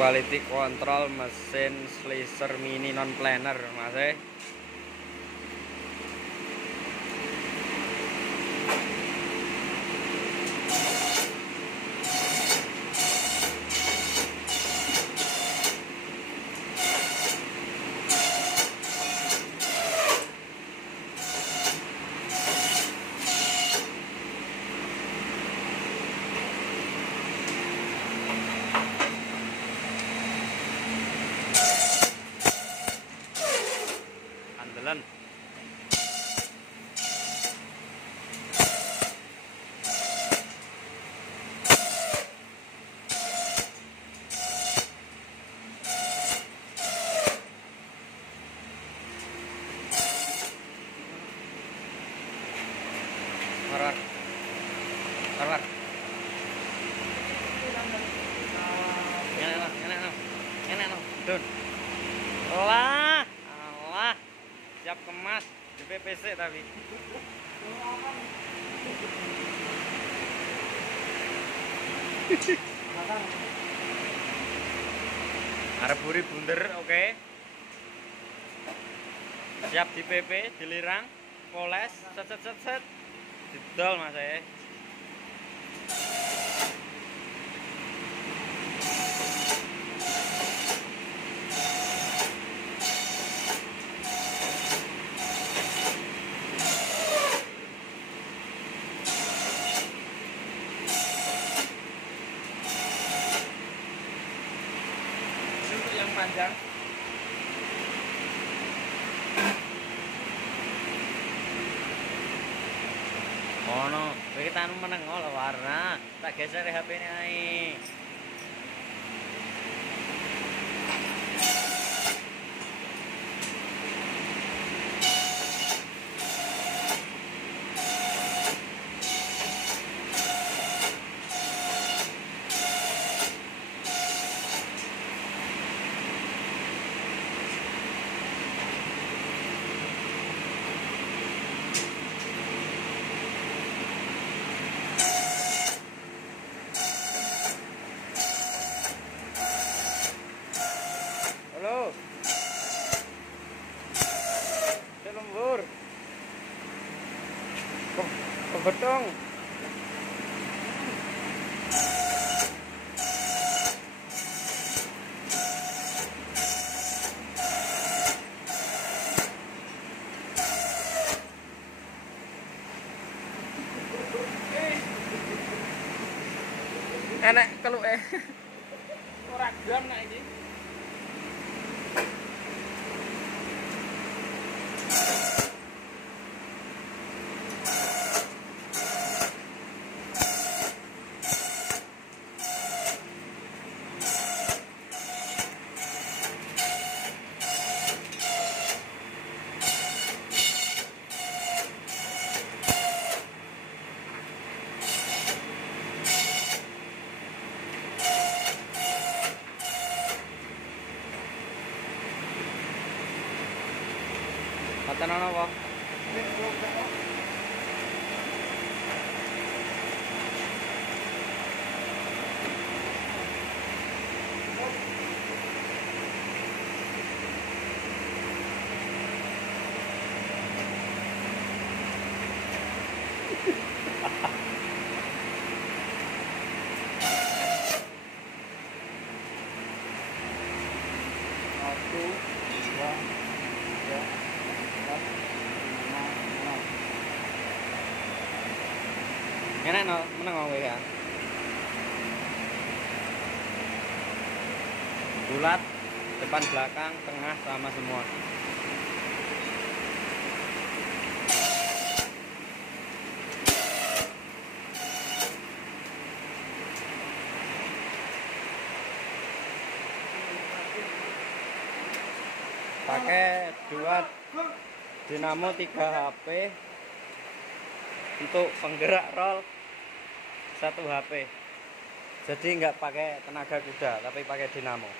Quality control mesin slicer mini non planer Mas. Andalan. Forward. Forward. Enak. Dun. Allah. Siap kemas di PPC tapi. Arep buri bunder, oke. Siap di PP, dilirang, poles, set. Didol Mas . Untuk yang panjang ono, kita anu meneng warna, tak geser HP ini ae. Halo. Lembur. Kebetong. Enak kalau ora gram nak iki. Paten ana apa? Satu, dua, tiga. Enak no, meneng kowe ya. Bulat, depan belakang, tengah sama semua. Pakai 2 dinamo 3 HP untuk penggerak roll 1 HP. Jadi nggak pakai tenaga kuda tapi pakai dinamo.